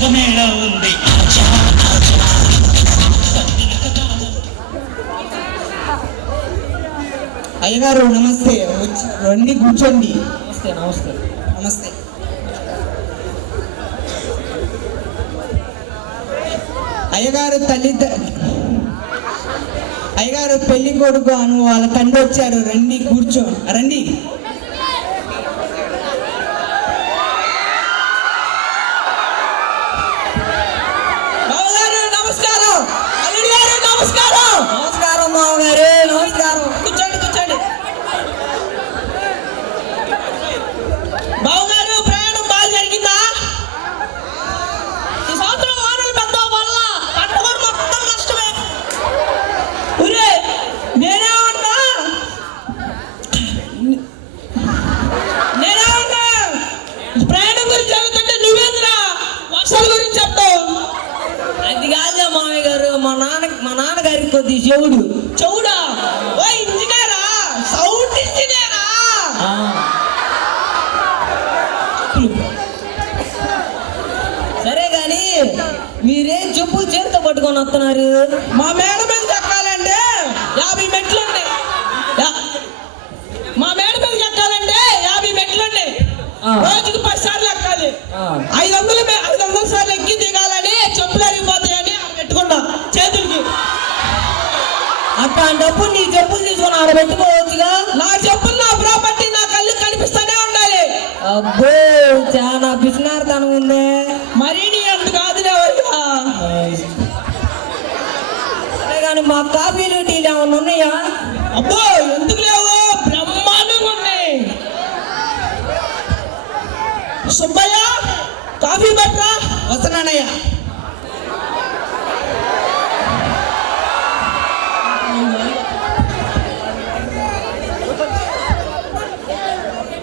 జగమేళ ఉంది. అయ్యగారు నమస్తే, రండి కూర్చోండి. నమస్తే నమస్తే నమస్తే. అయ్యగారు పెళ్లి కొడుకు అను వాళ్ళ తండ్రి వచ్చారు, రండి కూర్చో. రండి. నమస్కారం. అల్లుడి గారు నమస్కారం. నమస్కారం మామగారు. నమస్కారం. కూర్చోండి కూర్చోండి. బావగారు ప్రయాణం బాగా జరిగిందా? ఈ సంవత్సరం వానలు పెద్ద వల్ల పంట కూడా మొత్తం నష్టమే. ఊరే నేనేమన్నా ప్రయాణం గురించి చెబుతుంటే నువ్వేంద్రా వర్షాల గురించి చెప్తావు? అది కాదులే మామయ్య గారు, మా నాన్నగారికి కొద్ది చెవుడా? ఓ ఇంజనీరా, సౌండ్ ఇంజనీరా? సరే గాని మీరేం చెప్పులు చేతితో పట్టుకొని వస్తున్నారు? మా మేడ మీద ఎక్కాలంటే 50 మెట్లు ఉన్నాయి. మా మేడ మీద ఎక్కాలంటే 50 మెట్లు ఉన్నాయి. రోజుకి 10 సార్లు ఎక్కాలి. 500 సార్లు ఎక్కి దిగాలని చెప్పులు అరిగిపోతాయని పెట్టుకున్నా చేతులకి. అట్లాంటప్పుడు నీ చెప్పులు తీసుకొని ఆడ పెట్టుకోవచ్చుగా. నా చెప్పులు నా ప్రాపర్టీ, నా కళ్ళు కనిపిస్తూనే ఉండాలి. అబ్బో చాలా పిసినార్తనం ఉంది. మరీ నీ అంత కాదులే. సరే కానీ మా కాఫీలు టీలు ఏమన్నా ఉన్నాయా? అబ్బో ఎందుకు లేవు, బ్రహ్మాండంగా ఉన్నాయి. సుబ్బయ్య కాఫీ పట్రా. వస్తున్నానయ్యా.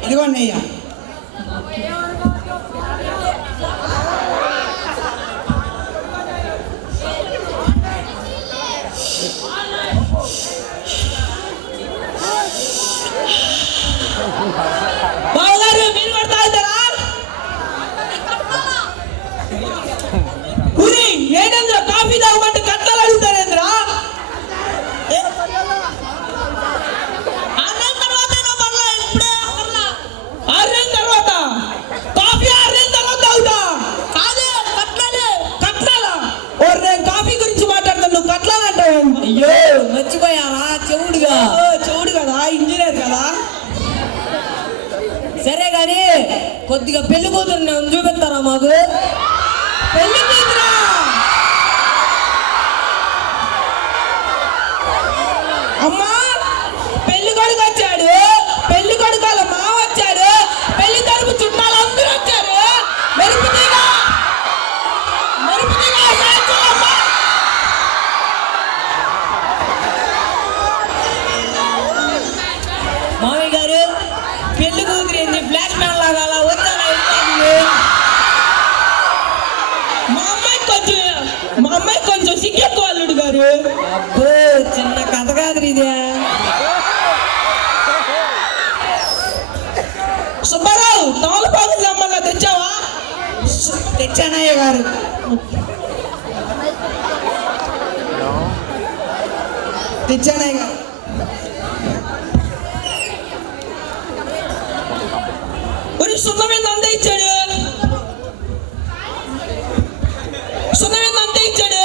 ఇదిగోండి అయ్యా. బావగారు మీరు కూడా తాగుతారా? ఊరి ఏంటంద్రా కాఫీ తాగమంటే కట్టాలు అడుగుతారేంద్రా? 6 నెలల తర్వాత కాఫీ 6 నెలల తర్వాత తాగుతా. కాదే కట్టాలా? ఓర్ నేను కాఫీ గురించి మాట్లాడతాను, నువ్వు కట్టాలంటావు. అయ్యో మర్చిపోయారా, చెవుడుగా. చెవుడు కదా, ఇంజనీర్ కదా. సరే గాని కొద్దిగా పెళ్లి కూతురు చూపిస్తారా మాకు? పెళ్లి కూతురా? అమ్మా పెళ్లి కొడుకు వచ్చాడు, పెళ్లి కొడుకు వాళ్ళ మావ వచ్చాడు, పెళ్లి తరపు చుట్టాలు అందరూ వచ్చారు. మెరుపుతీగా మామయ్య గారు పెళ్లి కూతురు ఏంది ఫ్లాష్ మ్యాన్ లాగా అలా వచ్చాను. మా అమ్మాయి కొంచెం సిగ్గెక్కువ అల్లుడు గారు. అబ్బో చిన్న కథ కాదు ఇదే. సుబ్బారావు తమలపాకు జమ్మల్లా తెచ్చావా? తెచ్చానయ్య గారు. తెచ్చానయ్య గారు. సున్నమేంది అంతే ఇచ్చాడు. సున్నమేంది అంతే ఇచ్చాడు.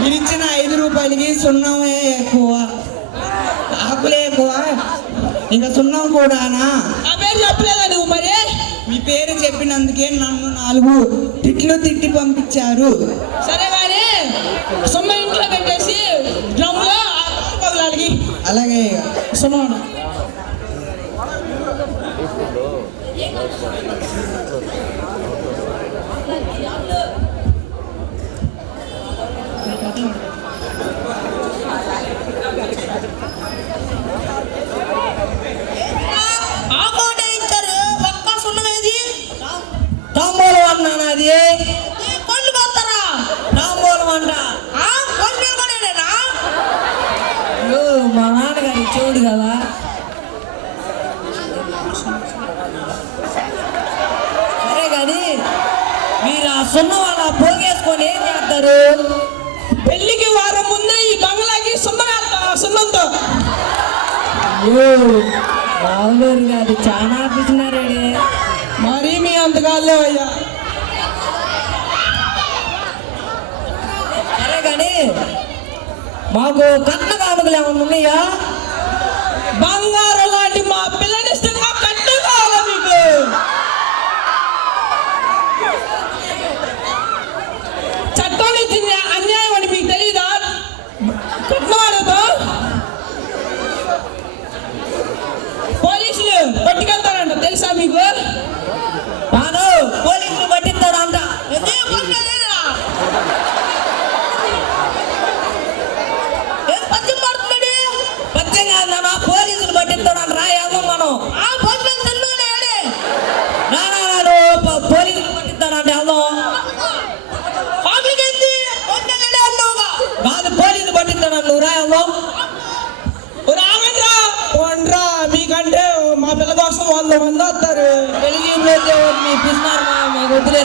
మీరు ఇచ్చిన 5 రూపాయలకి సున్నమే ఎక్కువ, ఆకులే ఎక్కువ, ఇంకా సున్నం కూడానా? ఆ పేరు చెప్పలేదా నువ్వు? మరి మీ పేరు చెప్పినందుకే నన్ను 4 తిట్లు తిట్టి పంపించారు. సరే కానీ సున్న ఇంట్లో పెట్టేసి డ్రమ్లో పగలాడికి. అలాగే సున్నం తాంబూలం అన్నాను. అది పళ్ళు పోతారా? తాంబూలం అంట. మా నాన్నగారి చెవుడు కదా. సున్నం అలా పోగేసుకొని ఏం చేస్తారు? పెళ్లికి వారం ముందే ఈ బంగ్లాకి సున్నం వేస్తా సున్నంతో. బాగులేరు కాదు, చాలా పిచ్చినారేడే. మరీ మీ అంత కాదులే అయ్యా. సరే కానీ మాకు కట్న కానుకలు ఏమన్నా ఉన్నాయా? బంగారం లాంటి మా పిల్లని ఇష్టంగా కట్నం కావాలా మీకు? చట్టం ఇచ్చిన అన్యాయం అని మీకు తెలీదా? కట్నం ఆడదు. పోలీసులు పట్టుకెళ్తారంట, తెలుసా మీకు? పోలీసులు పట్టిస్తారంట. పచ్చం కాదన్నా, పోలీసులు పట్టిస్తారంట. రా వెళ్దాం మనం. పోలీసులు పట్టిస్తారంట, వెళ్దాం. కాదు, పోలీసులు పట్టిస్తారంట, నువ్వు రా వెళ్దాం. రాగండ్రా వండ్రా, మీకంటే మా పిల్ల కోసం 100 మంది వస్తారు. పెళ్లి మీ పిస్తున్నారు మాకు వద్దులే.